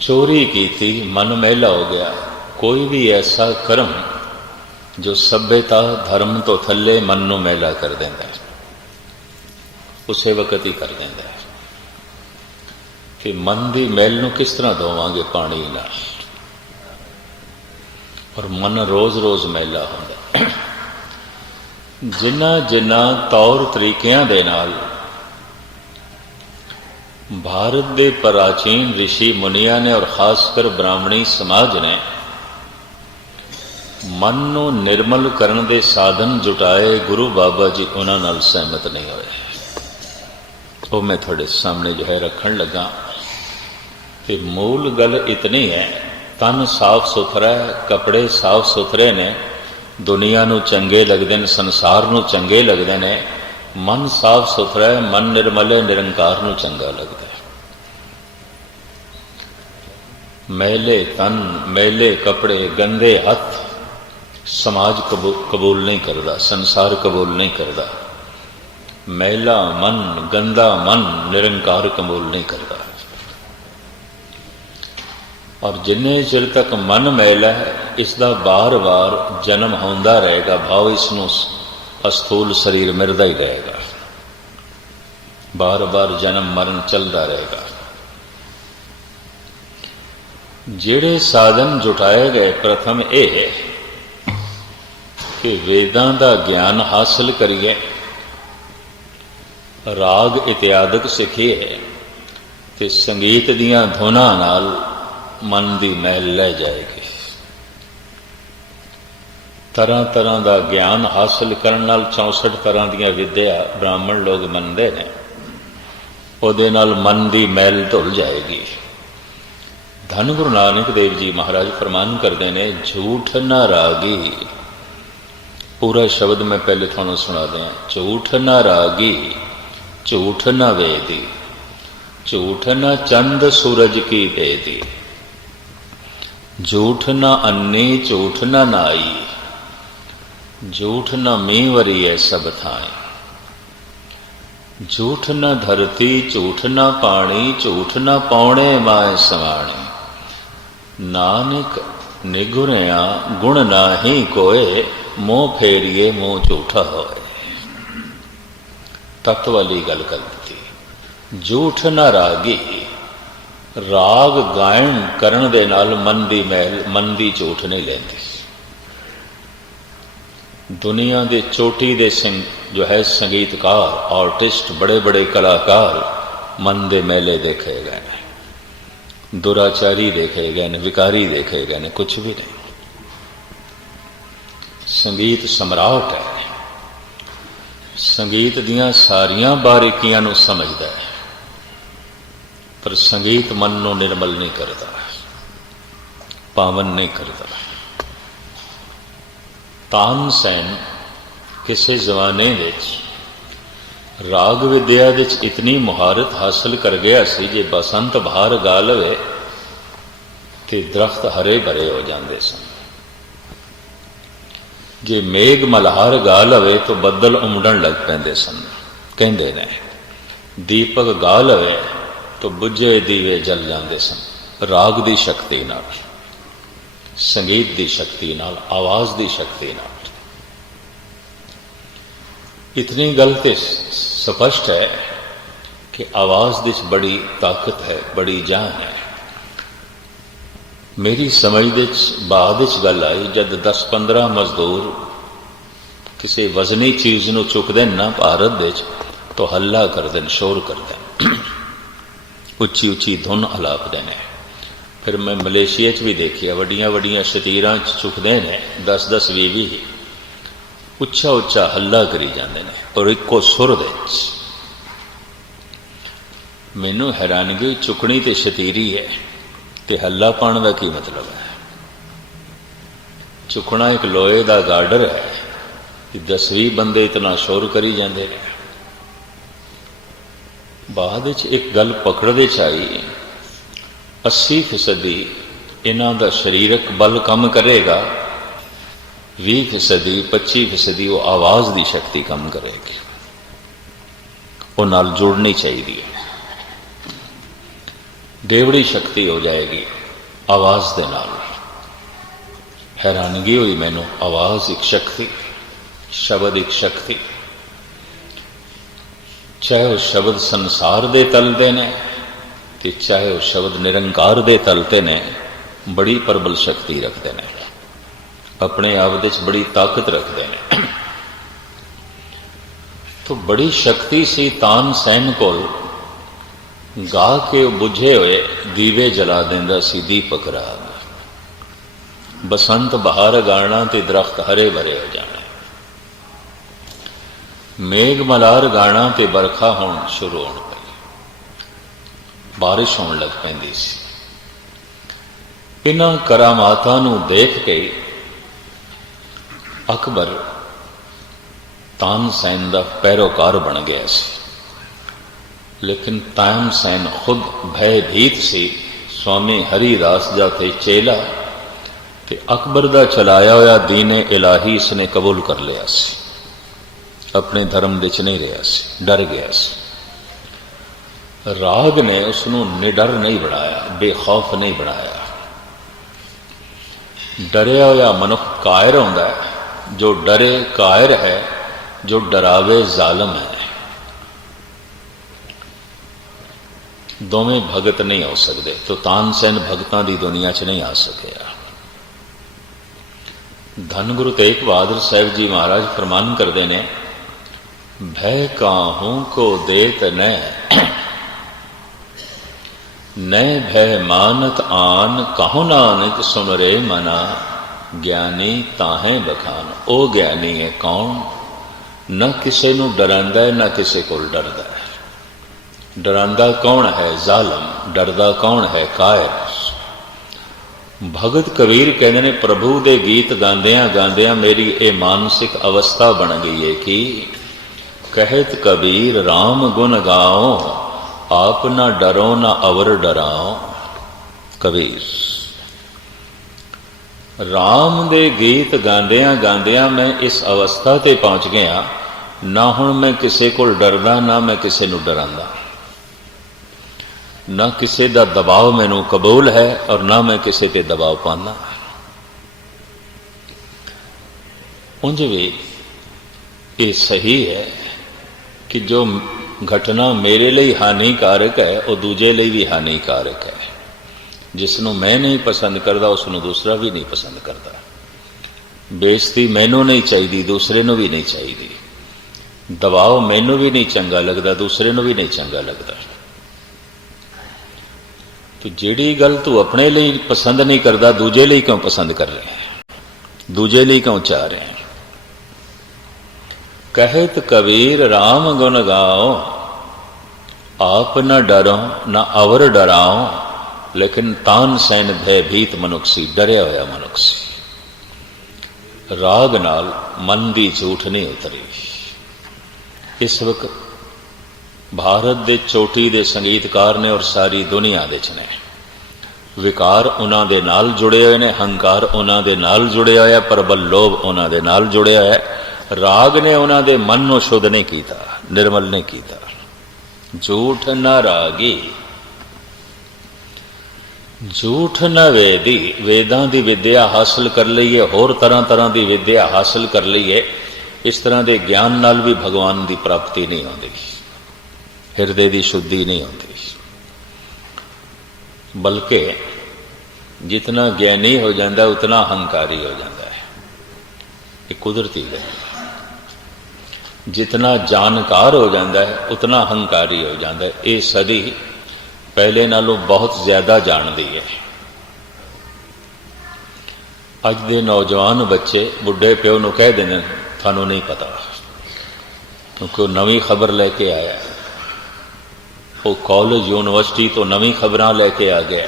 चोरी की थी, मन मैला हो गया। कोई भी ऐसा कर्म जो सभ्यता धर्म तो थले मन नूं मैला कर देंदा है, उसे वक्त ही कर देंदा है कि मन की मैल नूं किस तरह धोवांगे पानी नाल, और मन रोज रोज मैला होंदा। जिन्ना जिन्ना तौर तरीकों दे नाल भारत के प्राचीन ऋषि मुनिया ने और खासकर ब्राह्मणी समाज ने मन नूं निर्मल करन दे साधन जुटाए, गुरु बाबा जी उन्हां नाल सहमत नहीं होए। वो मैं थोड़े सामने जो है रखन लगा कि मूल गल इतनी है, तन साफ सुथरा है, कपड़े साफ सुथरे ने, दुनिया नूं चंगे लगदे ने, संसार नूं चंगे लगदे ने, मन साफ सुथरा है, मन निर्मल है, निरंकार नूं चंगा लगता है। मैले तन, मैले कपड़े, गंदे हथ समाज कबूल नहीं करता, संसार कबूल नहीं करता। मैला मन, गंदा मन निरंकार कबूल नहीं करता। और जिन्ने चिर तक मन मैला है, इसका बार बार जन्म होंदा रहेगा, भाव इसनों अस्थूल शरीर मिलता ही रहेगा, बार बार जन्म मरण चलता रहेगा। जेड़े साधन जुटाए गए, प्रथम यह कि वेदां दा ज्ञान हासिल करिए, राग इत्यादक सिखिए, ते संगीत दियां धुनां नाल मन की मैल लै जाएगी। तरह तरह का ज्ञान हासिल करने नाल 64 तरह दी विद्या ब्राह्मण लोग मनते हैं, उहदे नाल मन की मैल धुल जाएगी। धन गुरु नानक देव जी महाराज फरमान करते हैं, झूठ न रागी, पूरा शब्द मैं पहले थोड़ा सुना दें। झूठ न रागी, झूठ न वेदी, झूठ न चंद सूरज की बेदी, झूठ न अन्नी, झूठ न नाई, झूठ न मीवरी है सब थाई, झूठ न धरती, झूठ न पानी, झूठ न पौने माए सवाणी, नानक निगुरिया गुण नाही कोय, मोह फेरिए मोह झूठा होए। तत्व वाली गल कर दी। झूठ न रागी, राग गायन करन दे नाल मन दी मैल, मन दी झूठ नहीं लेंदी। दुनिया के चोटी दे जो है संगीतकार, आर्टिस्ट, बड़े बड़े कलाकार मन दे मेले देखे गए हैं, दुराचारी देखे गए हैं, विकारी देखे गए हैं, कुछ भी नहीं। संगीत सम्राट है, संगीत दियां सारियां बारीकियां नूं समझदा है, पर संगीत मन नूं निर्मल नहीं करता, पावन नहीं करता। तानसेन किसी जमाने विच राग विद्या विच इतनी मुहारत हासिल कर गया सी, जे बसंत बहार गा लवे कि दरख्त हरे भरे हो जाते सन, जे मेघ मल्हार गा लवे तो बदल उमड़न लग पैंदे सन। कहंदे ने दीपक गा लवे तो बुझे दीवे जल जाते सन। राग की शक्ति नाल, संगीत की शक्ति नाल, आवाज की शक्ति नाल। इतनी गल तो स्पष्ट है कि आवाज की बड़ी ताकत है, बड़ी जान है। मेरी समझ बाद गल आई, जब 10-15 मजदूर किसी वजनी चीज़ नूं चुकते ना भारत विच, तो हल्ला करते, शोर करते, उच्ची उच्ची धुन अलापते हैं। फिर मैं मलेशिया भी देखिया, वड्डियां वड्डियां शतीरां चुकते हैं, 10-10, 20-20, उच्चा उच्चा हल्ला करी जाते हैं, और इको सुर विच। मैनू हैरानगी, चुकनी तो शतीरी है, तो हल्ला पाने का की मतलब है? चुकना एक लोहे का गार्डर है कि 10-20 बंदे इतना शोर करी जाते हैं। बाद एक गल पकड़ आई, 80% इन्हां दा शरीरक बल कम करेगा, 20%, 25% वो आवाज़ की शक्ति कम करेगी, वो नाल जुड़नी चाहिए। डेवड़ी शक्ति हो जाएगी आवाज़ दे नाल। हैरानगी हुई मैनू, आवाज़ एक शक्ति, शब्द एक शक्ति। चाहे वह शब्द संसार दे तलते ने ते चाहे वह शब्द निरंकार दे तलते ने, बड़ी प्रबल शक्ति रखते हैं, अपने आप दे बड़ी ताकत रखते हैं। तो बड़ी शक्ति सी तानसेन कोल, गा के बुझे हुए दीवे जला देंदा सी दीपक राग। बसंत बहार गाना ते दरख्त हरे भरे हो जाने, मेघ मलार गाना ते बरखा होण शुरू होण पई, बारिश होण लग पैंदी सी। इन्हां करामातां नूं देख के अकबर तानसेन दा पैरोकार बन गया सी। लेकिन तानसेन खुद भयभीत सी। स्वामी हरिदास जा थे चेला ते अकबर दा चलाया होया दीने इलाही इसने कबूल कर लिया सी, अपने धर्म दे च नहीं रहा सी, डर गया सी। राग ने उसनों निडर नहीं बनाया, बेखौफ नहीं बनाया। डरिया होया मनुख कायर होंदा है, जो डरे कायर है, जो डरावे जालम है। दोवें भगत नहीं हो सकते। तो तानसेन भगतां दी दुनिया च नहीं आ सकिया। धन गुरु तेग बहादुर साहब जी महाराज फरमान करते ने, भय काहू को देत न भय मानत आन, कहु नानक सुन रे मना, ज्ञानी ताहे बखान। ओ ज्ञानी है कौन, न किसी नू डरांदा है, न किसी को डरदा है। डरांदा कौन है जालम, डरदा कौन है कायर। भगत कबीर कहते ने, प्रभु दे गीत गांदियां गांदियां मेरी ये मानसिक अवस्था बन गई है कि कहत कबीर राम गुण गाओ, आप ना डरो ना अवर डराओ। कबीर राम दे गीत गांदियां गांदियां मैं इस अवस्था ते पहुंच गया, ना हुण मैं किसी को डरदा, ना मैं किसी नू डरांदा, ना किसी दा दबाव मैनू कबूल है और ना मैं किसी ते दबाव पाना। उंज भी ये सही है कि जो घटना मेरे लिए हानिकारक है वह दूजे लिए भी हानिकारक है। जिसनों मैं नहीं पसंद करता उसनों दूसरा भी नहीं पसंद करता। बेइज्जती मैनू नहीं चाहिए, दूसरे नू भी नहीं चाहिए। दबाव मैनू भी नहीं चंगा लगता, दूसरे नू भी नहीं चंगा लगता। तो जिहड़ी गल तू अपने लिए पसंद नहीं करता, दूजे लिए क्यों पसंद कर रहे हैं, दूजे लिए क्यों चाह रहे हैं। कहत कबीर राम गुण गाओ, आप न डरो न अवर डराओ। लेकिन तानसेन भयभीत मनुख सी, डरिया होया मनुख सी। राग नाल मन की झूठ नहीं उतरी। इस वक्त भारत दे चोटी दे संगीतकार ने और सारी दुनिया दे ने विकार उन्हां दे नाल जुड़े हुए ने, हंकार उन्हां दे नाल जुड़े होया, प्रबल लोभ उन्हां दे नाल जुड़े होया है। राग ने उन्हां दे मन नूं शुद्ध नहीं कीता, निर्मल नहीं कीता। झूठ न रागी झूठ न वेदी। वेदां दी विद्या हासिल कर लईए, होर तरह तरह की विद्या हासिल कर लईए, इस तरह के ज्ञान नाल भी भगवान की प्राप्ति नहीं होती, हिरदे की शुद्धि नहीं होती। बल्कि जितना ज्ञानी हो जाता है उतना हंकारी हो जाता है। ये कुदरती है। जितना जानकार हो जाता है उतना हंकारी हो जाता है। ये सदी पहले नालों बहुत ज्यादा जानती है। अज दे नौजवान बच्चे बुढ़े प्यो नूं कह देने थानू नहीं पता, क्योंकि वो नवी खबर लेके आया है। वो कॉलेज यूनिवर्सिटी तो नवी खबर लैके आ गया,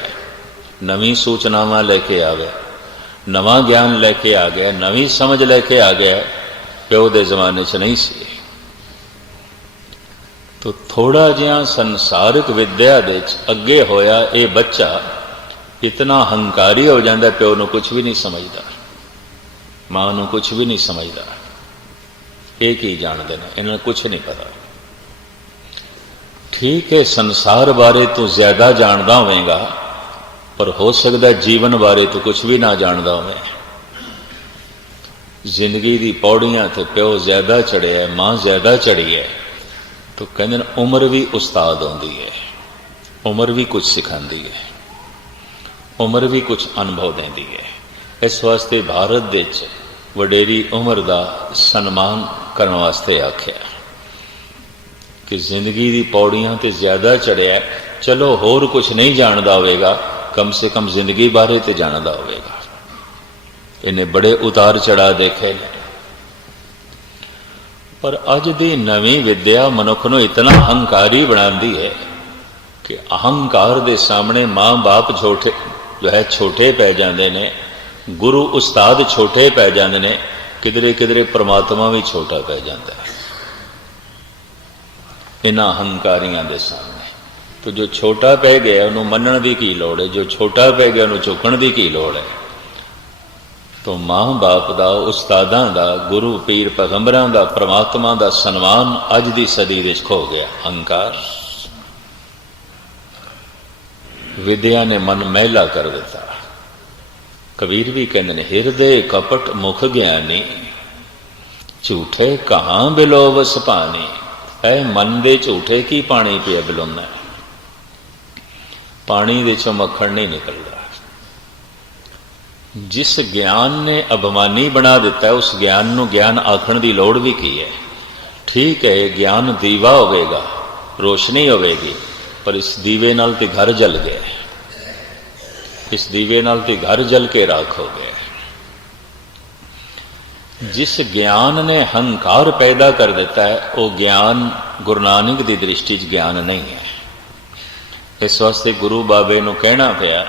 नवी सूचनावां लैके आ गया, नवा ज्ञान लैके आ गया, नवी समझ लैके आ गया। प्यो दे जमाने च नहीं सी। तो थोड़ा जिहा संसारिक विद्या दे अगे होया ये बच्चा इतना हंकारी हो जाता, प्यो नूं कुछ भी नहीं समझदा, मां नूं कुछ भी नहीं समझदा। ये की जानते हैं, इन्हें कुछ नहीं पता। ठीक है संसार बारे तू ज्यादा जानता होवेगा, पर हो सकता जीवन बारे तू कुछ भी ना जानता होवे। जिंदगी दी पौड़ियां ते प्यो ज्यादा चढ़िया है, मां ज्यादा चढ़ी है, तो कहते उम्र भी उस्ताद आती है, उम्र भी कुछ सिखाती है, उम्र भी कुछ अनुभव देती है। इस वास्ते भारत देश वडेरी उम्र का सन्मान करने वास्ते आख्या कि जिंदगी दी पौड़ियां ते ज्यादा चढ़िया, चलो होर कुछ नहीं जानता होगा, कम से कम जिंदगी बारे तो जानता होगा। इन्हें बड़े उतार चढ़ा देखे ने, पर अज दी नवी विद्या मनुख नूं इतना अहंकारी बनाती है कि अहंकार दे सामने मां बाप छोटे जो है छोटे पै जाते ने, गुरु उस्ताद छोटे पै जाते ने, किधरे किधरे परमात्मा भी छोटा पै जाता है इन्हां अहंकारियों के सामने। तो जो छोटा पै गया उन्होंने मनण की की लोड़ है, जो छोटा पै गया उन्होंने झुकण की की लोड़ है। तो मां बाप का, उस्तादां दा, गुरु पीर पैगंबरां दा, परमात्मा का सन्मान अज की सदी विच खो गया। अहंकार विद्या ने मन मैला कर दिता। कबीर भी कहते हैं हिरदे कपट मुख ज्ञानी, झूठे कहाँ बिलोवस पानी। है मन दे झूठे की पानी पिया बिलोना, पानी दे चों मक्खन नहीं निकल रहा। जिस ज्ञान ने अभिमानी बना दिता है, उस ज्ञान नूं ज्ञान आखण की लोड़ भी की है। ठीक है ज्ञान दीवा होवेगा, रोशनी होवेगी, पर इस दीवे नाल ते घर जल गया, इस दीवे नाल ते घर जल के राख हो गया। जिस ज्ञान ने हंकार पैदा कर दिता है, वह ज्ञान गुरु नानक की दृष्टि ज्ञान नहीं है। इस वास्ते गुरु बाबे नूं कहना पिया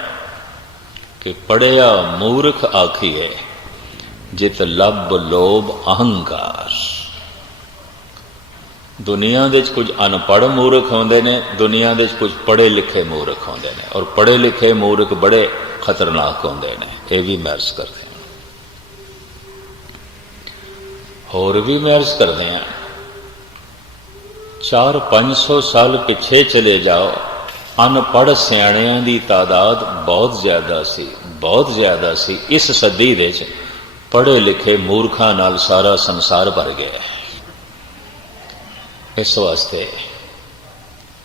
कि पढ़िया मूर्ख आखिए, जित लब लोभ अहंकार। दुनिया दे कुछ अनपढ़ मूर्ख होंदे ने, दुनिया दे कुछ पढ़े लिखे मूर्ख होंदे ने, और पढ़े लिखे मूर्ख बड़े खतरनाक होंदे ने। ये भी महर्स करते हैं, होर भी महर्स करते हैं। 400-500 साल पिछे चले जाओ, अनपढ़ सियाणियां की तादाद बहुत ज्यादा सी, बहुत ज्यादा सी। इस सदी विच पढ़े लिखे मूर्खां नाल सारा संसार भर गया है। इस वास्ते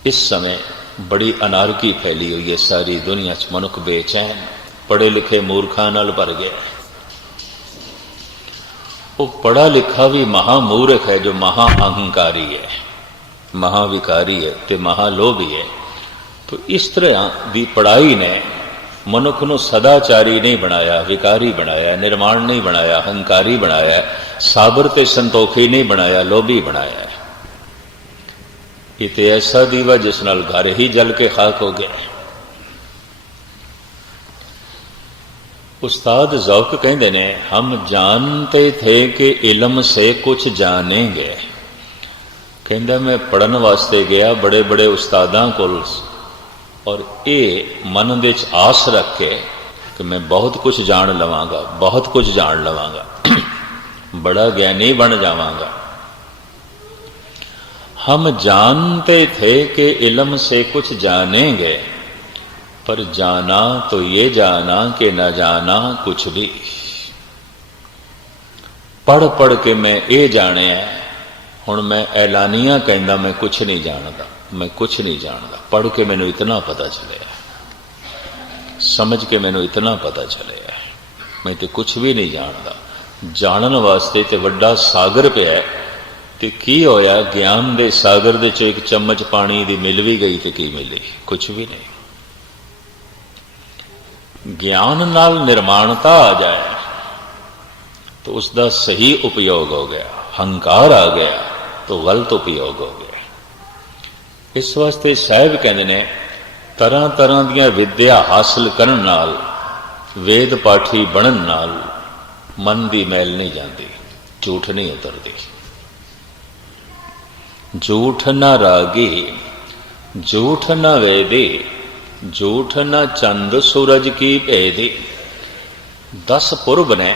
इस समय बड़ी अनारकी फैली हुई है सारी दुनिया च। मनुख बेचैन, पढ़े लिखे मूर्खां नाल भर गया। वो पढ़ा लिखा भी महामूर्ख है जो महा अहंकारी है, महाविकारी है ते महालोभी है। तो इस तरह की पढ़ाई ने मनुख नूं सदाचारी नहीं बनाया, विकारी बनाया, निर्माण नहीं बनाया, अहंकारी बनाया, साबर ते संतोखी नहीं बनाया, लोभी बनाया। ये तो ऐसा दीवा जिस नाल घर ही जल के खाक हो गया। उस्ताद ज़ौक कहते ने, हम जानते थे कि इल्म से कुछ जानेंगे। कहता मैं पढ़न वास्ते गया बड़े बड़े उस्तादां कोल, और ये मन विच आस रख के कि मैं बहुत कुछ जान लवांगा, बहुत कुछ जान लवांगा, बड़ा ज्ञानी बन जावांगा। हम जानते थे कि इल्म से कुछ जानेंगे, पर जाना तो ये जाना कि न जाना कुछ भी। पढ़ पढ़ के मैं ये जाने हुण मैं ऐलानिया कहना मैं कुछ नहीं जानता, मैं कुछ नहीं जानता। पढ़ के मैनू इतना पता चलिया, समझ के मैनू इतना पता चलिया, मैं तो कुछ भी नहीं जानता। जानन वास्ते तो वड्डा सागर पिया है, तो की होया ज्ञान दे सागर दे चो एक चम्मच पानी दी मिल भी गई तो की मिली? कुछ भी नहीं। ज्ञान नाल निर्माणता आ जाए तो उसका सही उपयोग हो गया, हंकार आ गया तो गलत उपयोग हो गया। इस वास्ते साहब कहते ने, तरह तरह दियां विद्या हासिल करन नाल, वेद पाठी बनन नाल मन की मैल नहीं जाती, झूठ नहीं उतरती। झूठ न रागी, झूठ न वेदी, झूठ न चंद सूरज की भेदी। 10 पुरब ने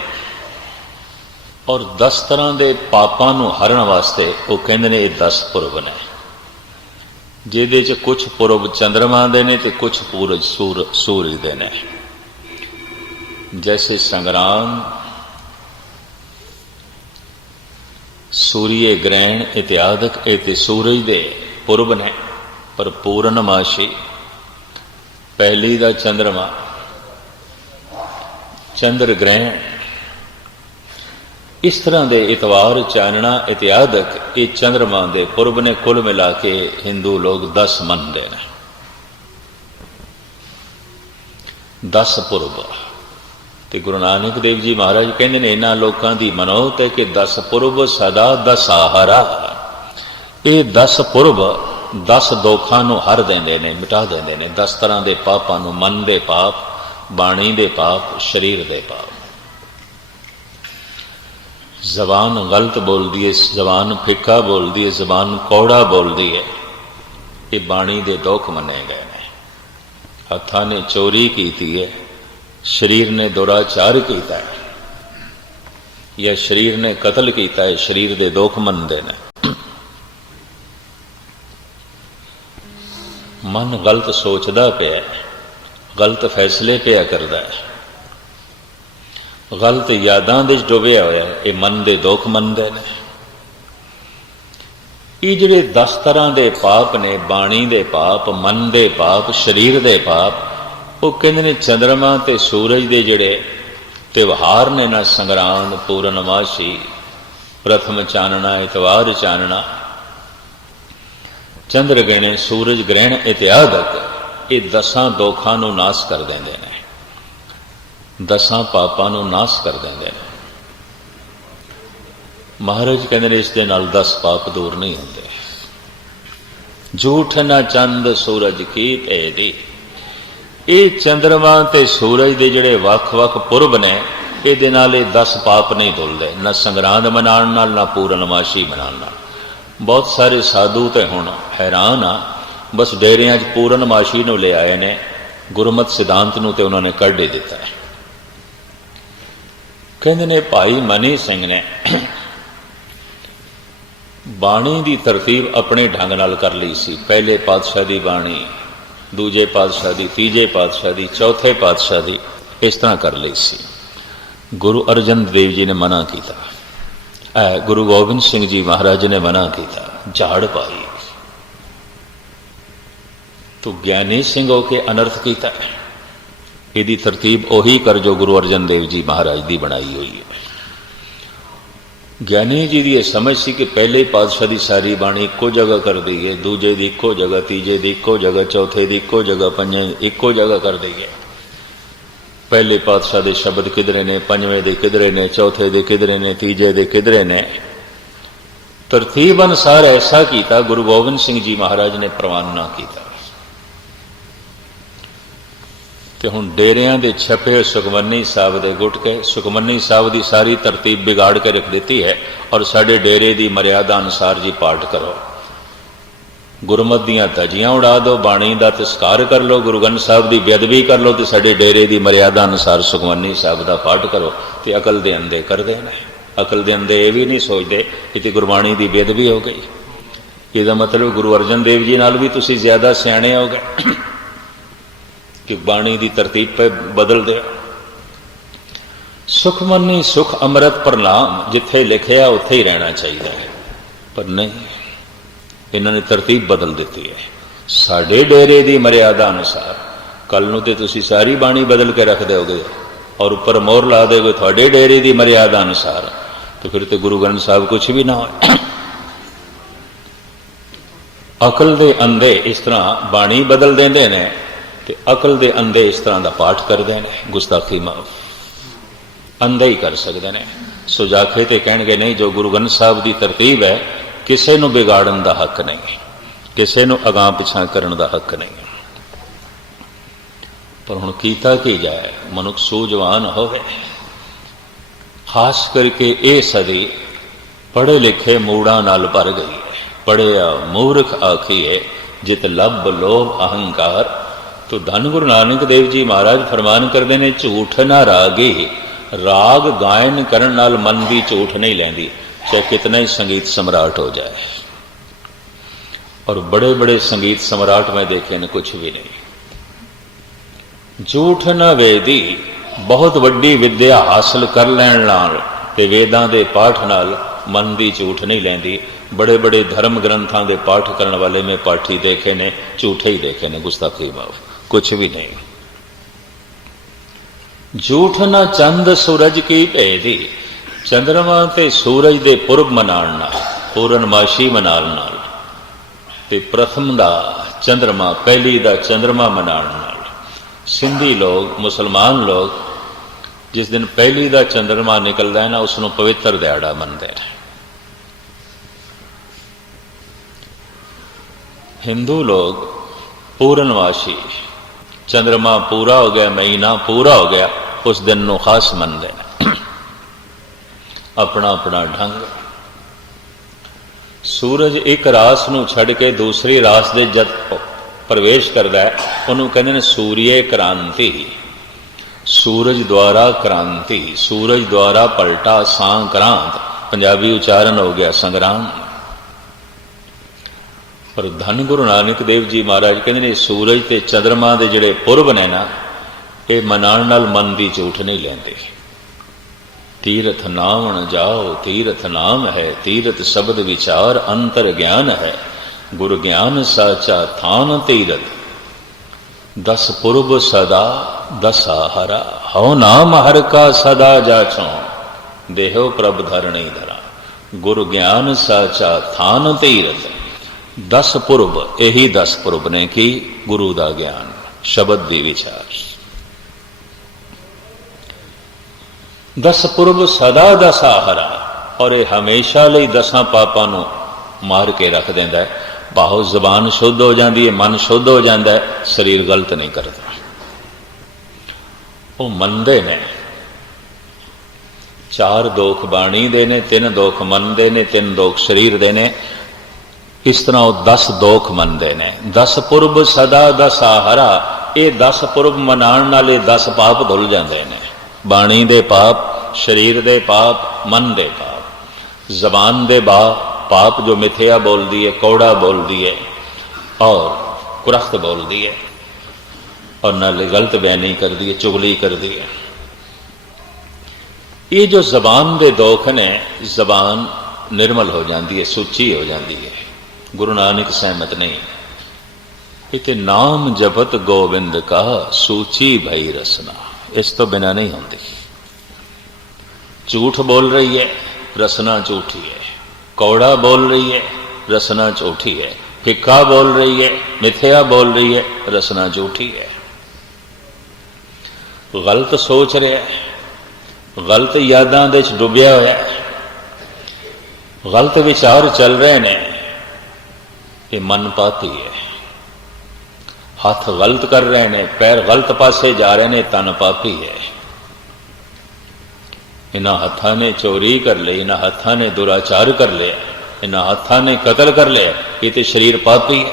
और 10 तरह के पापां नूं हरण वास्ते वो कहंदे ने 10 पुरब ने। ਜਿਹਦੇ 'ਚ ਕੁਛ ਪੁਰਬ ਚੰਦਰਮਾ ਦੇ ਨੇ ਤੇ ਕੁਛ ਪੂਰਜ ਸੂਰਜ ਦੇ ਨੇ। जैसे संग्राम सूर्य ग्रहण इत्यादक ये सूरज दे पुरब ने, पर पूर्णमाशी पहली दा चंद्रमा, चंद्र ग्रहण, इस तरह के इतवार चानना इत्यादक ये चंद्रमा के पुरब ने। कुल मिला के हिंदू लोग 10 मनते हैं, 10 पुरब। तो गुरु नानक देव जी महाराज कहते हैं इन्होंने लोगों की मनोत है कि 10 पुरब सदा दसहारा। ये 10 पुरब 10 दोखां नूं हर देंदे ने, मिटा देंदे ने। 10 तरह के पापां नूं, मन के पाप, बाणी के पाप, शरीर के पाप। जबान गलत बोलती है, जबान फिक्का बोलती है, जबान कौड़ा बोलती है, ये बाणी के दुख मने गए हैं। हत्थां ने चोरी की है, शरीर ने दुराचार किया है, या शरीर ने कतल किया है, शरीर के दुख मनते हैं। मन गलत सोचता पिया, गलत फैसले पिया करता है, गलत यादां दे डुबिया होया, ये मन के दुख मनते हैं। ये जिहड़े 10 तरह के पाप ने, बाणी के पाप, मन के पाप, शरीर के पाप, वो कहते हैं चंद्रमा ते सूरज के जिहड़े त्यौहार ने ना, संग्राम, पूर्णमाशी, प्रथम चानना, इतवार चानना, चंद्र ग्रहण, सूरज ग्रहण इत्यादक, ये 10 दोखां नूं नाश कर देंदे ने, 10 पापां नूं नाश कर देंदे ने। महाराज कहते हैं इस दे नाल 10 पाप दूर नहीं होंदे। झूठ ना चंद सूरज की तेरी, ये चंद्रमा ते सूरज के जिहड़े वख-वख पुरब ने, ये नाल 10 पाप नहीं धुलते, न संग्रांद मनाउण नाल, ना पूर्णमाशी मनाउण नाल। बहुत सारे साधु तो हुण हैरान आ, बस डेरियां च पूर्णमाशी नूं ले आए ने, गुरमत सिद्धांत नूं ते उन्होंने कढ ही दिता है। कहंदे ने भाई मनी सिंह ने बाणी की तरतीब अपने ढंग नाल कर ली सी। पहले पातशाह की बाणी, दूजे पातशाह की, तीजे पातशाह की, चौथे पातशाह की, इस तरह कर ली सी। गुरु अर्जन देव जी ने मना किया, गुरु गोबिंद सिंह जी महाराज ने मना किया, झाड़ पाई। तो ज्ञानी सिंह होके अनर्थ किया। यदि तरतीब उही कर जो गुरु अर्जन देव जी महाराज की बनाई हुई है। ज्ञानी जी की समझ सी कि पहले पातशाह की सारी बाणी इको जगह कर दी है, दूजे की इको जगह, तीजे की इको जगह, चौथे की इको जगह, पंजे इको जगह कर दी है। पहले पातशाह के शब्द किधरे ने, पंजवें के किधरे ने, चौथे के किधरे ने, तीजे के किधरे ने। तरतीब अनुसार ऐसा किया गुरु गोबिंद सिंह जी महाराज ने प्रवान ना किया। तो हुण डेरियां दे छपे सुखमनी साहब के गुटके, सुखमनी साहब की सारी तरतीब बिगाड़ के रख दी है, और साडे डेरे की मर्यादा अनुसार जी पाठ करो, गुरमत दियां धजियां उड़ा दो, बाणी का तिस्कार कर लो, गुरु ग्रंथ साहब की बेअदबी कर लो, तो साडे डेरे की मर्यादा अनुसार सुखमनी साहब का पाठ करो। तो अकल दे अंधे कर देना। अकल दे अंधे ये भी नहीं सोचते कि गुरबाणी की बेअदबी हो गई। इसका मतलब गुरु अर्जन देव जी नाल भी तुसीं ज्यादा सियाणे हो गए कि बाणी की तरतीब पे बदल दे। सुखमनी सुख अमृत प्रणाम जिथे लिखिया उत्थे ही रहना चाहिए है, पर नहीं, इन्होंने तरतीब बदल दी है साडे डेरे की मर्यादा अनुसार। कल नूं ते तुसीं सारी बाणी बदल के रख दोगे और उपर मोहर ला दोगे थोड़े डेरे की मर्यादा अनुसार, तो फिर तो गुरु ग्रंथ साहब कुछ भी ना हो। अकल दे अंधे इस तरह बाणी बदल देंदे ने, ते अकल दे अंधे इस तरह का पाठ करते हैं। गुस्ताखी माफ अंधे ही कर सकते हैं। सुजाखे तो कह नहीं, जो गुरु ग्रंथ साहब की तरतीब है किसी को बिगाड़न का हक नहीं, किसी को अगां पिछां करन का हक नहीं। पर हुण कीता की जाए, मनुख सूझवान होवे। खास करके ये सदी पढ़े लिखे मूड़ा नाल भर गई है। पढ़िया मूर्ख आखिए जित लब लोभ अहंकार। तो धन गुरु नानक देव जी महाराज फरमान करते हैं, झूठ ना रागी, राग गायन करन नाल मन की झूठ नहीं लैंदी, चाहे कितना ही संगीत सम्राट हो जाए। और बड़े बड़े संगीत सम्राट मैं देखे ने कुछ भी नहीं। झूठ न वेदी बहुत वड्डी विद्या हासिल कर लैण नाल ते वेदां दे पाठ नाल मन दी झूठ नहीं लैंदी। बड़े बड़े धर्म ग्रंथां दे पाठ करने वाले में पाठी देखे ने, झूठे ही देखे ने, गुस्ताखी माफ, कुछ भी नहीं। झूठ न चंद सूरज की भेदी चंद्रमा ते सूरज दे पुरब मनाण नाल, पूर्णमाशी मनाण नाल ते प्रथम दा चंद्रमा, पहली दा चंद्रमा मनाण नाल सिंधी लोग, मुसलमान लोग जिस दिन पहली दा चंद्रमा निकलदा है ना उसनूं पवित्र दिहाड़ा मनदे ने। हिंदू लोग पूर्णमाशी, चंद्रमा पूरा हो गया, महीना पूरा हो गया, उस दिन नूं खास मनदे ने। अपना अपना ढंग। सूरज एक रास नूं छड़ के दूसरी रास दे जद प्रवेश करता है उन्होंने कहते हैं सूर्य क्रांति। सूरज द्वारा क्रांति, सूरज द्वारा पलटा सांक्रांत, पंजाबी उच्चारण हो गया संग्राम। पर धन गुरु नानक देव जी महाराज कहते हैं सूरज ते चंद्रमा दे जिहड़े पुरब ने ना ये मनाण नाल मन दी झूठ नहीं लेंदे। तीरथ नावण जाओ तीरथ नाम है, तीरथ शब्द विचार अंतर ज्ञान है, गुरु ज्ञान साचा थान तीरथ, 10 पुरब सदा 10 हरा, हो नाम हर का सदा जाचो, देहो प्रभ धरणी धरा। गुरु ज्ञान साचा थान तीरथ, 10 पुरब, यही 10 पुरब ने की गुरु दा ज्ञान, शब्द दी विचार। 10 पुरब सदा 10 हरा, और यह हमेशा लई 10 पापां नूं मार के रख देंदा है। भाव जबान शुद्ध हो जाती है, मन शुद्ध हो जाता है, शरीर गलत नहीं करता। वो मनते ने 4 दोख बाणी दे ने, 3 दोख मन दे ने, 3 दोख शरीर दे ने। इस तरह वो 10 दोख मनते ने। 10 पुरब सदा 10 हरा, ये 10 पुरब मनाण नाल 10 पाप धुल जाते हैं। बाणी दे पाप, शरीर दे पाप, मन दे पाप, जबान दे पाप जो मिथ्या बोल दिए, कौड़ा बोल दिए और कुरख्त बोल दिए और नाले गलत बयानी कर दिए, चुगली कर दिए। ये जो जबान दे दोख ने, जबान निर्मल हो जाती है, सुची हो जाती है। गुरु नानक सहमत नहीं, इते नाम जपत गोविंद का सूची भई रसना, इस तो बिना नहीं होती। झूठ बोल रही है, रसना झूठी है। कौड़ा बोल रही है, रसना झूठी है। फिक्का बोल रही है, मिथ्या बोल रही है, रसना झूठी है। गलत सोच रहा है, गलत यादां दे च डुबिया होया है, गलत विचार चल रहे ने, ये मन पाती है। हाथ गलत कर रहे हैं, पैर गलत पासे जा रहे हैं, तन पापी है। इन्हां हत्थां ने चोरी कर ली, इन्हां हत्थां ने दुराचार कर लिया, इन्हां हत्थां ने कतल कर लिया, ये तो शरीर पापी है,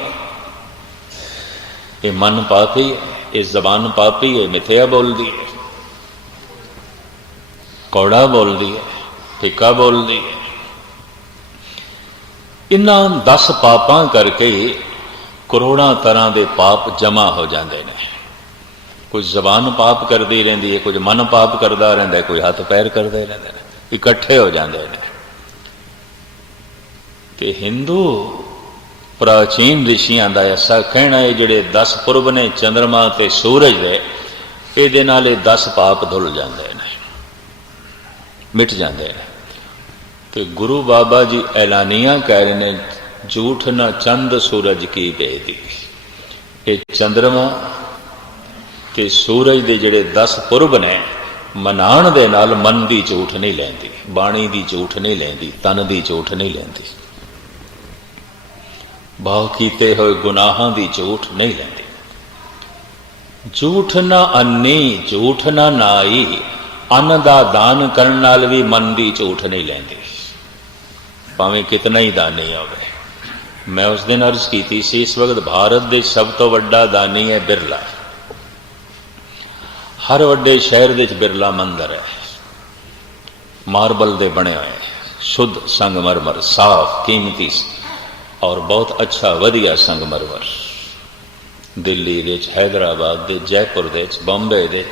ये मन पापी है, ये जबान पापी है। मिथ्या बोल दी है, कौड़ा बोल दी है, फिक्का बोल दी है। इन्हां 10 पापां करके करोड़ां तरह के पाप जमा हो जाते हैं। कुछ जबान पाप करती रही है, कुछ मन पाप करता रहा है, कोई हाथ पैर करते रहते हैं, इकट्ठे हो जाते हैं। तो हिंदू प्राचीन ऋषियों का ऐसा कहना है, जोड़े 10 पुरब ने चंद्रमा ते सूरज दे, ये 10 पाप धुल जाते हैं, मिट जाते हैं। तो गुरु बाबा जी ऐलानिया कह रहे हैं, झूठ न चंद सूरज की बेदी। ये चंद्रमा ते सूरज दे जिहड़े 10 पुरब ने मनाण दे नाल मन की झूठ नहीं लैंदी, बाणी की झूठ नहीं लैंदी, तन की झूठ नहीं लैंदी, भाव कीते हुए गुनाहां की झूठ नहीं लैंदी। झूठ ना अन्नी झूठ ना नाई, अन्न दा दान करन नाल भी मन की झूठ नहीं लैंदी, भावें कितना ही दानी होवे। मैं उस दिन अर्ज की थी, इस वक्त भारत दे सब तो वड्डा दानी है बिरला। हर वड्डे शहर दे बिरला मंदिर है, मार्बल दे बने हुए, शुद्ध संगमरमर, साफ कीमती और बहुत अच्छा वधिया संगमरमर दिल्ली दे, हैदराबाद दे, जयपुर दे, बॉम्बे दे,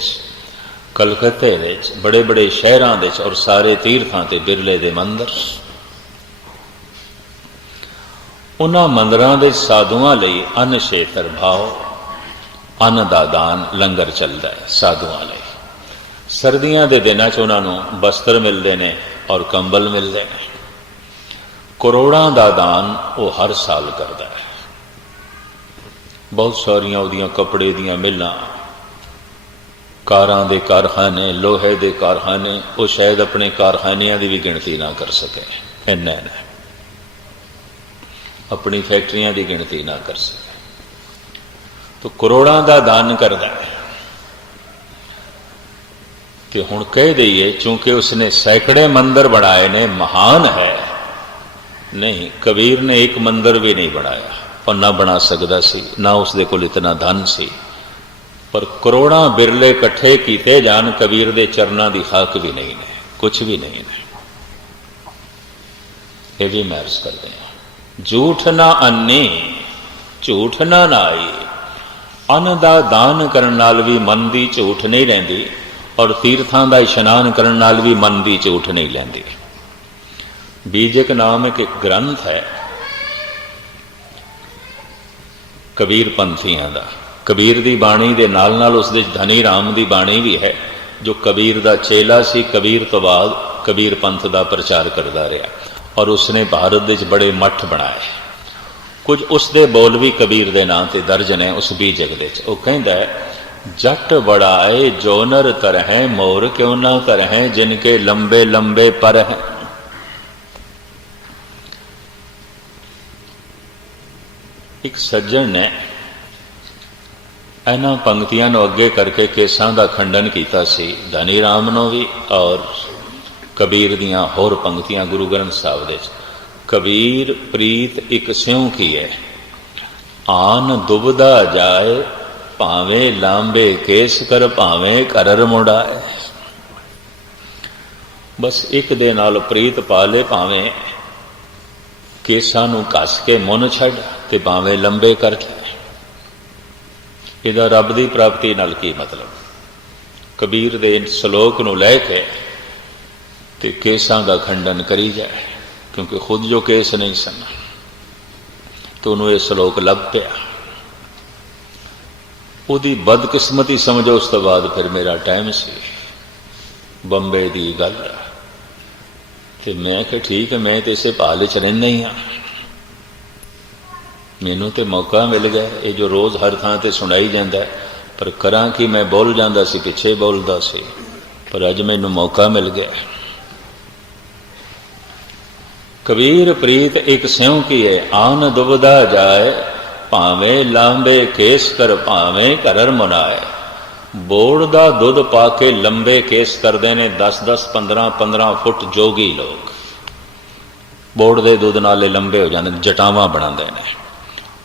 कलकत्ते दे, बड़े बड़े शहरां दे और सारे तीर्थां ते बिरले दे मंदिर। उन्हां मंदिरां दे साधुआं लई अन्न छेतर भाव, अन्न दा दान, लंगर चलदा है साधुआं लई। सर्दियां दे दिनां च उन्हां नूं वस्त्र मिलदे ने और कंबल मिलदे ने। करोड़ां दा दान वो हर साल करदा है। बहुत सारियां उहदियां कपड़े दियां मिलां, कारां दे कारखाने, लोहे दे कारखाने, वो शायद अपने कारखानियां दी भी गिनती ना कर सके, इन्ने ने अपनी फैक्ट्रियां की गिनती ना कर सके। तो करोड़ां दा दान करदा है। तो हुण कह दईए चूंकि उसने सैकड़े मंदिर बनाए ने, महान है। नहीं, कबीर ने एक मंदिर भी नहीं बनाया और ना बना सकता सी, ना उसदे कोल इतना धन सी। पर करोड़ां बिरले इकट्ठे कीते जान, कबीर दे चरनां दी खाक भी नहीं ने, कुछ भी नहीं ने। ये भी मैं अर्ज करते हैं, झूठ ना अन्नी, झूठ ना नाई। अन्न दा दान करन नाल भी मन दी झूठ नहीं रहिंदी और तीर्थां दा इशनान करन नाल भी मन दी झूठ नहीं लैंदी। बीजक नाम एक ग्रंथ है कबीर पंथियां दा। कबीर दी बाणी दे नाल नाल उस दे धनी राम दी बाणी भी है, जो कबीर दा चेला सी। कबीर तो बाद कबीर पंथ दा प्रचार करदा रहा और उसने भारत दे बड़े मठ बनाए। कुछ उसके बोल भी कबीर दे नाम ते दर्ज ने उस बीजक दे। वो कहंदा है, जट बड़ाए जो नर तरह, मोर क्यों ना तरह, जिनके लंबे लंबे पर हैं। एक सज्जन ने इन्हां पंक्तियां नूं अगे करके केसां दा खंडन कीता सी, धनी राम नूं भी और कबीर दियां होर पंक्तियां गुरु ग्रंथ साहिब दे। कबीर प्रीत एक स्यों की है, आन दुबदा जाए, भावें लांबे केस कर, भावें करर मुड़ाए। बस एक दे नाल प्रीत पा ले, भावें केसां नूं कस के मुन छड़ ते भावें लंबे कर ले। इहदा रब दी प्राप्ति नाल की मतलब? कबीर दे सलोक नूं लैके ते केसां दा खंडन करी जाए, क्योंकि खुद जो केस नहीं सन तो उन्होंने यह सलोक लभ पिया। उहदी बदकिस्मती समझो। उस तो बाद फिर मेरा टाइम सी, बंबे दी गल ते मैं कि ठीक है, मैं तो इसे भाल च रहिंदा ही हाँ, मैनू तो मौका मिल गया। ये जो रोज़ हर थां ते सुनाई जाता है, पर करा कि मैं बोल जाता सी, पिछे बोलता सी, पर अज मैनू मौका मिल गया। कबीर प्रीत एक स्यों की है, आन दुबदा जाए, भावें लांबे केस कर, भावें करर मुनाए। बोड़ दा दुध पा के लंबे केस करते हैं 10-10, 15-15 फुट जोगी लोग। बोड़ दे दुध नाले लंबे हो जाते, जटावां बनाते हैं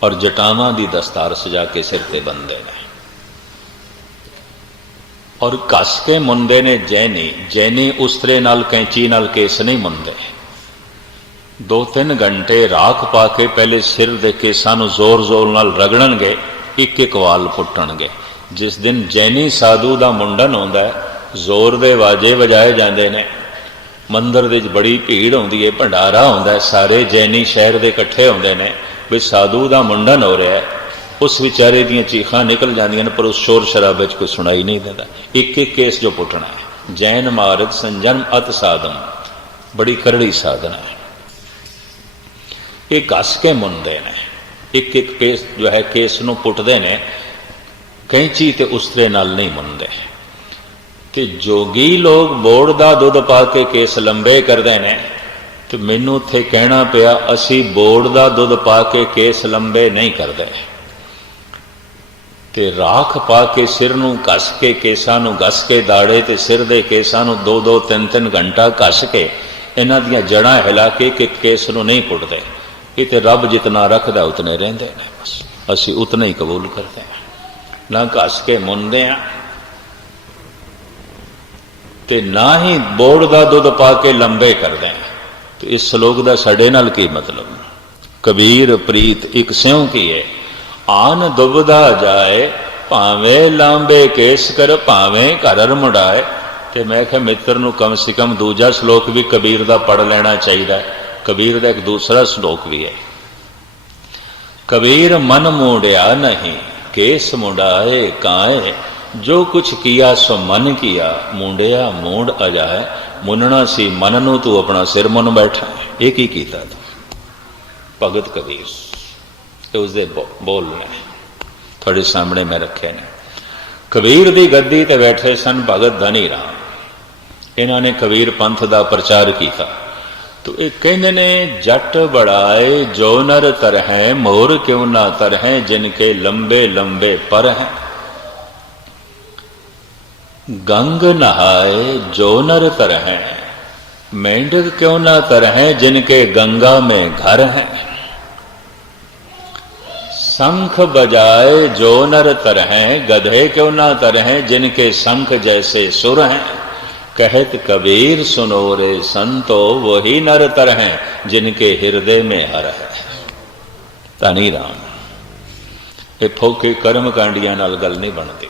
और जटावां दी दस्तार सजा के सिर ते बंदे ने और कस के मुंदे ने जैनी। जैनी उस्तरे नाल कैंची नाल केस नहीं मुंदे। 2-3 घंटे राख पा के पहले सिर दे केसां नूं जोर जोर नाल रगड़नगे, एक एक वाल पुट्टणगे। जिस दिन जैनी साधु का मुंडन होंदा है, जोर दे वाजे वजाए जाते हैं, मंदिर दे बड़ी भीड़ होंदी है, भंडारा होंदा है, सारे जैनी शहर दे इकट्ठे होंदे ने भी साधु का मुंडन हो रहा है। उस विचारे दियां चीखां निकल जांदियां, पर उस शोर शराबे च कोई सुनाई नहीं देता। एक एक केस जो पुटना है। जैन मार्ग संजम अत साधन, बड़ी करड़ी साधना है। ये घस के मुंडे ने, एक एक केस जो है केस नूं पुटदे ने, कैंची ते उस्तरे नाल नहीं मुंदे। ते जोगी लोग बोड़ दा दुध पा के केस लंबे करते हैं। तो मैनू उत्थे कहना पिया, असी बोड़ दा दुध पा के केस लंबे नहीं करते, ते राख पा के सिर नूं घस के केसां नूं घस के दाड़े ते सिर दे केसां नूं 2-2, 3-3 घंटा घस के इन्हां दियां जड़ां हिला के केस नूं नहीं पुटदे। ये तो रब जितना रखदा उतने रहिंदे ने, बस असी उतना ही कबूल करते हैं। ना घस के मुंदे हैं ते ना ही बोड़ दा दुध पा के लंबे करते हैं। तो इस श्लोक का साडे नाल की मतलब? कबीर प्रीत एक स्यों की है, आन दुबधा जाए भावे लांबे केस कर भावे घर मुड़ाए। तो मैं क्या मित्र नूं कम से कम दूजा श्लोक भी कबीर का पढ़ लेना चाहिए। कबीर का एक दूसरा श्लोक भी है, कबीर मन मोड़िया नहीं केस मुड़ाए काए, जो कुछ किया सो मन किया मुंडिया मूड अजाए। मुनना सी मन नूं तू अपना सिर मुन बैठा, एक ही कीता था भगत कबीर। तो उसके बोल ने थोड़े सामने मैं रखे ने। कबीर की गद्दी ते बैठे सन भगत धनी राम, इन्होंने कबीर पंथ का प्रचार किया। तो एक कहते ने जट बड़ाए जो नर तर हैं, मोर क्यों ना तर हैं जिनके लंबे लंबे पर हैं। गंग नहाए जो नर तर हैं, मेंढक क्यों ना तर हैं जिनके गंगा में घर हैं। शंख बजाए जो नर तर हैं, गधे क्यों ना तर हैं जिनके शंख जैसे सुर हैं। कहत कबीर सुनो रे संतो, वही नर तर हैं जिनके हृदय में हर है। धनी राम, ये फोके कर्म कांडियां नाल गल नहीं बनती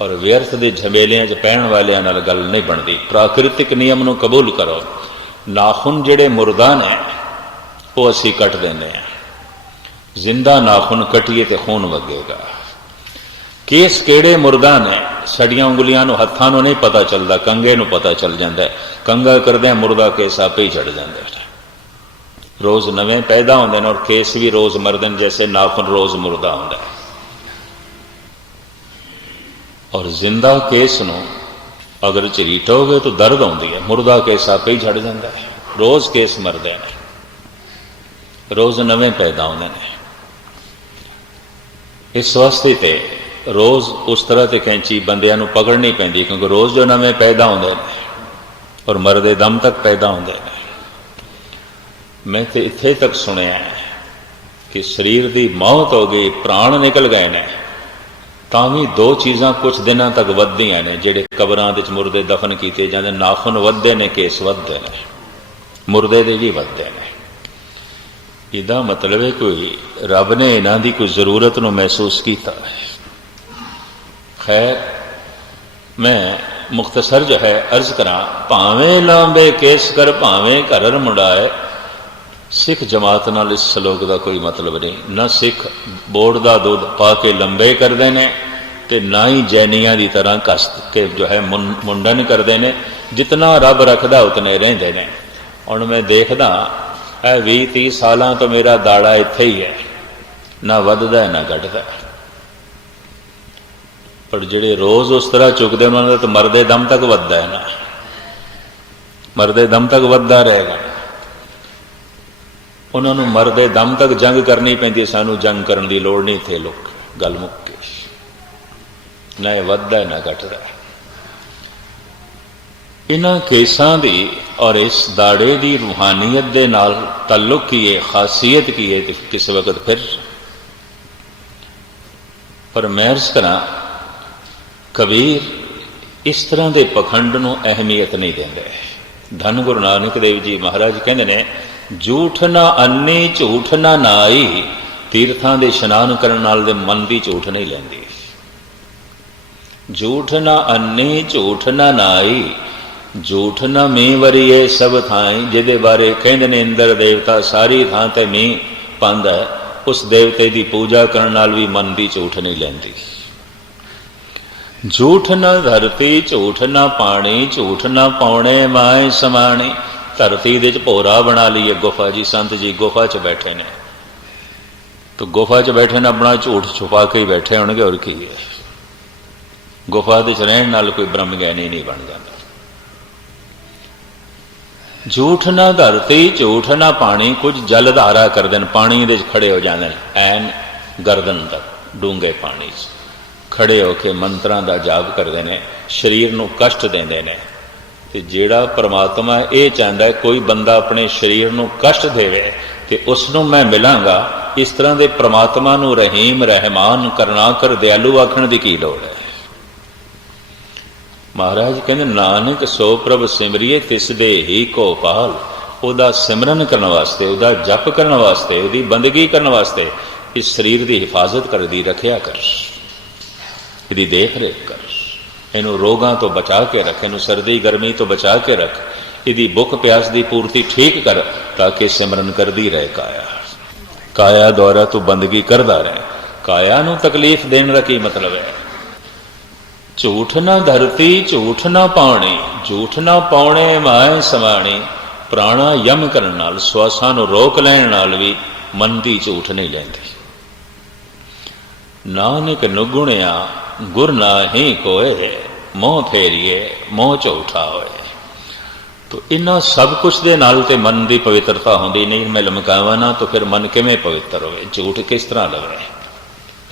और व्यर्थ के झमेलियां च पैण वालियां नाल गल नहीं बनती। प्राकृतिक नियम नूं कबूल करो। नाखून जिहड़े मुर्दा ने वो असीं कट देने हैं, जिंदा नाखून कटिए तो खून वगेगा। केस केड़े मुर्दा ने, सड़ियां उंगलियां नूं हत्थां नूं नहीं पता चलता, कंगे नूं पता चल जाता है। कंगा करदे मुर्दा केस आपे ही चढ़ जाता है। रोज नवे पैदा होंदे हैं और केस भी रोज मरदे जैसे नाखून रोज मुर्दा होंदा है। और जिंदा केस नूं अगर झरीटोगे तो दर्द आउंदी है, मुर्दा केस आपे ही झड़ जाता है। रोज केस मरदे हैं, रोज नवे पैदा होंदे हैं। इस वास्ते ते रोज उस तरह ते कैंची बंदियां नूं पकड़नी पैंदी, क्योंकि रोज जो नवे पैदा होंदे ने और मरदे दम तक पैदा होंदे ने। मैं तो इत्थे तक सुनिया है कि शरीर की मौत हो गई, प्राण निकल गए ने, तां भी दो चीज़ां कुछ दिनों तक वधदियां ने। जिहड़े कबरां दे मुर्दे दफन किए जाते, नाखून वधदे ने, केस वधदे ने, मुर्दे दे भी वधदे ने। इहदा मतलब है कोई रब ने इन्हां दी कोई जरूरत नूं महसूस किया है। खैर, मैं मुख्तसर जो है अर्ज करा, भावें लांबे केस कर भावें घर मुड़ाए। सिख जमात नाल इस सलोक का कोई मतलब नहीं। न सिख बोड़ का दुध पा के लंबे करते हैं, तो ना ही जैनियां की तरह कस के जो है मुंडन करते हैं। जितना रब रखता उतने रहिंदे ने। हुण मैं देखदा 20-30 साल तो मेरा दाड़ा इत्थे ही है, ना वधदा ना घटदा। पर जिहड़े रोज उस तरह चुकते उन्होंने तो मरदे दम तक वधदा है ना, मरदे दम तक वधदा रहेगा। उन्होंने मरदे दम तक जंग करनी पैंदी, सानू जंग करने की लोड़ नहीं थे। लोग गल मुक्के, ना वधदा ना घटदा। इन्हां केसां दी और इस दाड़े की रूहानियत दे नाल ताल्लुक की है, खासियत की है, किस वक्त फिर। पर मैं अर्ज करा, कबीर इस तरह के पखंड नूं अहमियत नहीं देंगे। धन गुरु नानक देव जी महाराज कहते ने, झूठ ना अन्नी झूठ ना नाई। तीर्थां दे इशनान करन नाल दे मन की झूठ नहीं लैंदी। झूठ ना अन्नी झूठ ना नाई, झूठ ना मींह वरीए सब थाई। जिहदे बारे कहंदे ने इंद्र देवता सारी थां ते मींह पांदा है, उस देवते की पूजा करन नाल भी मन की झूठ नहीं लैंदी। झूठ ना धरती झूठ ना पानी, झूठ ना पौने माए समाणी। धरती दे भोरा बना लीए गुफा जी, संत जी गुफा च बैठे ने, तो गुफा च बैठे ने अपना झूठ छुपा के ही बैठे होणगे, और की है। गुफा दे रहण नाल कोई ब्रह्म ज्ञानी नहीं बन जाता। झूठ ना धरती झूठ ना पानी, कुछ जल धारा कर देन, पानी दे खड़े हो जाते ऐन गर्दन तक डूंगे पानी खड़े होके मंत्रां दा जाप करते हैं, शरीर नूं कष्ट देंदे ने। ते जिहड़ा परमात्मा ये चाहता है कोई बंदा अपने शरीर नूं कष्ट देवे तो उसनूं मैं मिलांगा, इस तरह के परमात्मा नूं रहीम रहमान करनाकर दयालु आखण की की लोड़ है। महाराज कहते, नानक सो प्रभ सिमरिए तिस दे ही को पाल। ਉਹਦਾ ਸਿਮਰਨ ਕਰਨ ਵਾਸਤੇ, ਉਹਦਾ ਜਪ ਕਰਨ ਵਾਸਤੇ, ਉਹਦੀ ਬੰਦਗੀ ਕਰਨ ਵਾਸਤੇ ਇਸ ਸਰੀਰ ਦੀ ਹਿਫਾਜ਼ਤ ਕਰਦੀ ਰੱਖਿਆ ਕਰ, ਇਹਦੀ ਦੇਖ ਰੇਖ ਕਰ, ਇਹਨੂੰ ਰੋਗਾਂ ਤੋਂ ਬਚਾ ਕੇ ਰੱਖ, ਇਹਨੂੰ ਸਰਦੀ ਗਰਮੀ ਤੋਂ ਬਚਾ ਕੇ ਰੱਖ, ਇਹਦੀ ਭੁੱਖ ਪਿਆਸ ਦੀ ਪੂਰਤੀ ਠੀਕ ਕਰ, ਤਾਂ ਕਿ ਸਿਮਰਨ ਕਰਦੀ ਰਹੇ ਕਾਇਆ। ਕਾਇਆ ਦੁਆਰਾ ਤੂੰ ਬੰਦਗੀ ਕਰਦਾ ਰਹੇ। ਕਾਇਆ ਨੂੰ ਤਕਲੀਫ ਦੇਣ ਦਾ ਕੀ ਮਤਲਬ ਹੈ? ਝੂਠ ਨਾ ਧਰਤੀ ਝੂਠ ਨਾ ਪਾਉਣੀ, ਝੂਠ ਨਾ ਪਾਉਣੇ ਮਾਏ ਸਮਾਣੀ। ਪ੍ਰਾਣਾਯਮ ਕਰਨ ਨਾਲ, ਸਵਾਸਾਂ ਨੂੰ ਰੋਕ ਲੈਣ ਨਾਲ ਵੀ ਮਨ ਦੀ ਝੂਠ ਨਹੀਂ ਲੈਂਦੀ। ਨਾਨਕ ਨੁਗੁਣਿਆ ਗੁਰ ਨਾਹੀ ਕੋਏ, ਮੋਹ ਫੇਰੀਏ ਮੋਹ ਝੂਠਾ ਹੋਏ। ਤੋ ਇਹਨਾਂ ਸਭ ਕੁਛ ਦੇ ਨਾਲ ਤੇ ਮਨ ਦੀ ਪਵਿੱਤਰਤਾ ਹੁੰਦੀ ਨਹੀਂ। ਮੈਂ ਲਮਕਾਵਾਂ ਨਾ ਤਾਂ ਫਿਰ ਮਨ ਕਿਵੇਂ ਪਵਿੱਤਰ ਹੋਵੇ? ਝੂਠ ਕਿਸ ਤਰ੍ਹਾਂ ਲਵੇ?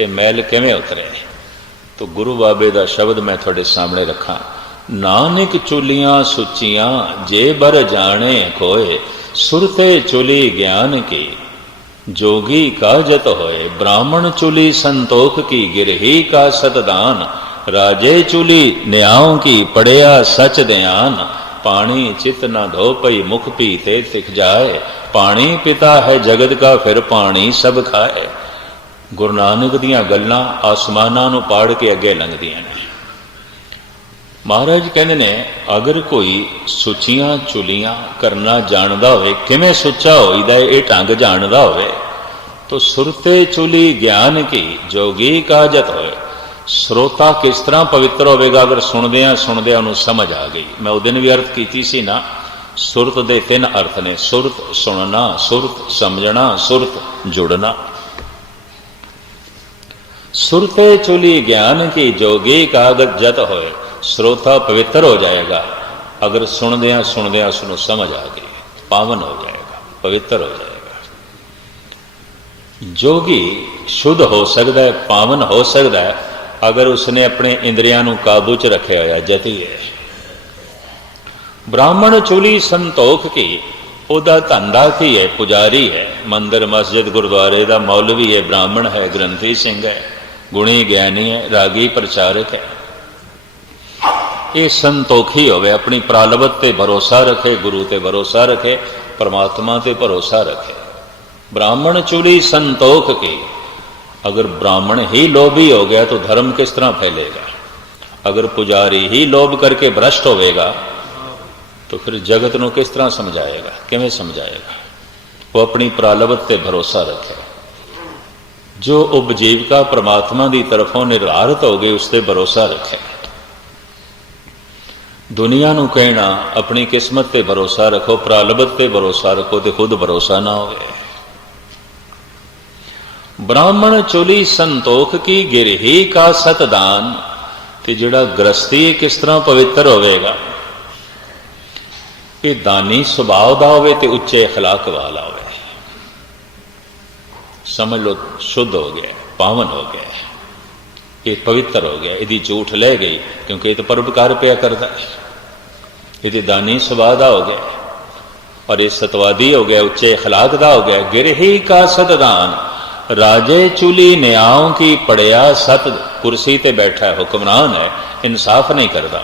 ਇਹ ਮੈਲ ਕਿਵੇਂ ਉਤਰੇ? ਤੋ ਗੁਰੂ ਬਾਬੇ ਦਾ ਸ਼ਬਦ ਮੈਂ ਤੁਹਾਡੇ ਸਾਹਮਣੇ ਰੱਖਾਂ। ਨਾਨਕ ਚੁਲੀਆਂ ਸੁੱਚੀਆਂ ਜੇ ਬਰ ਜਾਣੇ ਕੋਏ, ਸੁਰਤੇ ਚੁਲੀ ਗਿਆਨ ਕੀ जोगी का जत होए। ब्राह्मण चुली संतोख की गिरही का सतदान, राजे चुली न्याओं की पड़िया सच दयान। पानी चित न धो पई मुख पीते तिख जाए, पानी पिता है जगत का फिर पानी सब खाए। गुरु नानक दियां गल्लां आसमानां नूं पाड़ के अगे लंघदियां ने। महाराज कहते ने अगर कोई सुचियां चुलियां करना जानदा होवे, किवें सुचा होईदा ये ढंग जानदा होवे, तो सुरते चुली ज्ञान की जोगी का जत होए। श्रोता किस तरह पवित्र होवेगा? अगर सुनदियां सुनदियां उन्हें समझ आ गई। मैं उस दिन भी अर्थ कीती सी ना, सुरत दे 3 अर्थ ने, सुरत सुनना, सुरत समझना, सुरत जुड़ना। सुरते चुली ज्ञान की जोगी का जत होए। श्रोता पवित्र हो जाएगा अगर सुनदियां सुनदियां उसको समझ आ गई, पावन हो जाएगा, पवित्र हो जाएगा। जोगी शुद्ध हो सकता है, पावन हो सकता है अगर उसने अपने इंद्रियां नूं काबू च रखे होया जती है। ब्राह्मण चुली संतोख की, ओदा धंधा की है, पुजारी है, मंदिर मस्जिद गुरुद्वारे का मौलवी है, ब्राह्मण है, ग्रंथी सिंह है, गुणी ज्ञानी है, रागी प्रचारक है। ये संतोखी होवे, अपनी प्रालबत ते भरोसा रखे, गुरु ते भरोसा रखे, परमात्मा ते भरोसा रखे। ब्राह्मण चुली संतोख की, अगर ब्राह्मण ही लोभी हो गया तो धर्म किस तरह फैलेगा? अगर पुजारी ही लोभ करके भ्रष्ट होवेगा तो फिर जगत नूं किस तरह समझाएगा? किवें समझाएगा? वो अपनी प्रालबत ते भरोसा रखे। जो उपजीविका परमात्मा की तरफों निर्धारित हो गई उस पर भरोसा रखे। दुनिया नूं कहना अपनी किस्मत ते भरोसा रखो, प्रालबत ते भरोसा रखो, तो खुद भरोसा ना होवे। ब्राह्मण चुली संतोख की गिरही का सतदान, कि जिहड़ा गृहस्थी किस तरह पवित्र होवेगा? ये दानी सुभाव दा होवे ते उच्चे अखलाक वाला होवे। समझ लो शुद्ध हो गया, पावन हो गया, ये पवित्र हो गया, यदि झूठ ले गई क्योंकि ये तो परोपकार पिया करता है, यदि दानी सुभाव दा हो गया और ये सतवादी हो गया, उच्चे अखलाक दा हो गया। गिरही का सतदान, राजे चुली न्यायों की पड़िया सत, कुर्सी ते बैठा है, हुक्मरान है, इंसाफ नहीं करता।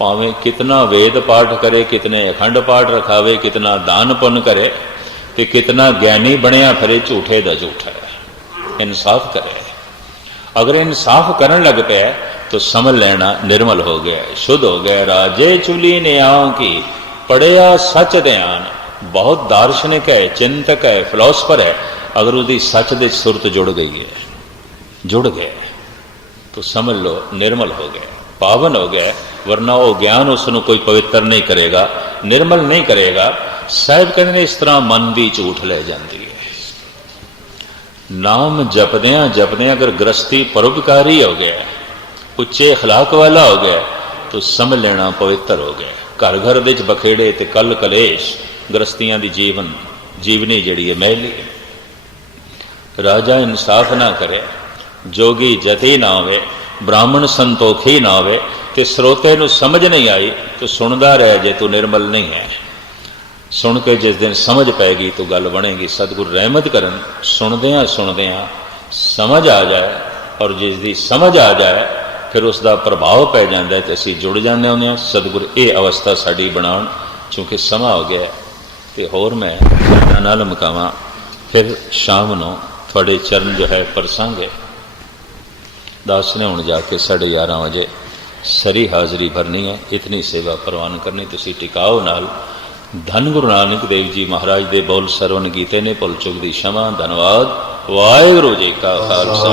भावें कितना वेद पाठ करे, कितने अखंड पाठ रखावे, कितना दान पुण्य करे, कि कितना ज्ञानी बनया फिरे झूठे दा झूठा है, इंसाफ करे। अगर इंसाफ करन लग पे तो समझ लेना निर्मल हो गया, शुद्ध हो गया। राजे चुली न्यायों की पढ़िया सच ध्यान, बहुत दार्शनिक है, चिंतक है, फिलोसफर है, अगर उसकी सच दे सुरत जुड़ गई है, जुड़ गए तो समझ लो निर्मल हो गया, पावन हो गया। वरना वो ज्ञान उसनों कोई पवित्र नहीं करेगा, निर्मल नहीं करेगा। साहिब कहते इस तरह मन की झूठ ले जाती है। नाम जपद्या जपद्या अगर गृहस्थी परोपकारी हो गया, उच्चे अखलाक वाला हो गया, तो समझ लेना पवित्र हो गया। घर घर दे बखेड़े ते कल कलेश, गृहस्थियां दी जीवनी जिहड़ी है मैली। राजा इंसाफ ना करे, जोगी जती ना होवे, ब्राह्मण संतोखी ना होवे, ते श्रोते नूं समझ नहीं आई तो सुनदा रह जे तू निर्मल नहीं है। सुन के जिस दिन समझ पैगी तो गल बनेगी। सतगुरु रहमत करन, सुनदियां सुनदियां समझ आ जाए, और जिस दी समझ आ जाए फिर उसका प्रभाव पै जाता है तो असीं जुड़ जाते होंगे। सतगुरु ये अवस्था साड़ी बनाउण, चूँकि समा हो गया, तो होर मैं शरणां नाल मुकावां। फिर शाम नूं थोड़े चरण जो है परसांगे। दास ने हुण जाके 11:30 बजे सरी हाज़री भरनी है। इतनी सेवा प्रवान करनी। तुसीं टिकाओ नाल। धन गुरु नानक देव जी महाराज दे बोल सरवण कीते ने। भुल चुक दी क्षमा। धन्यवाद। वाहिगुरू जी का खालसा।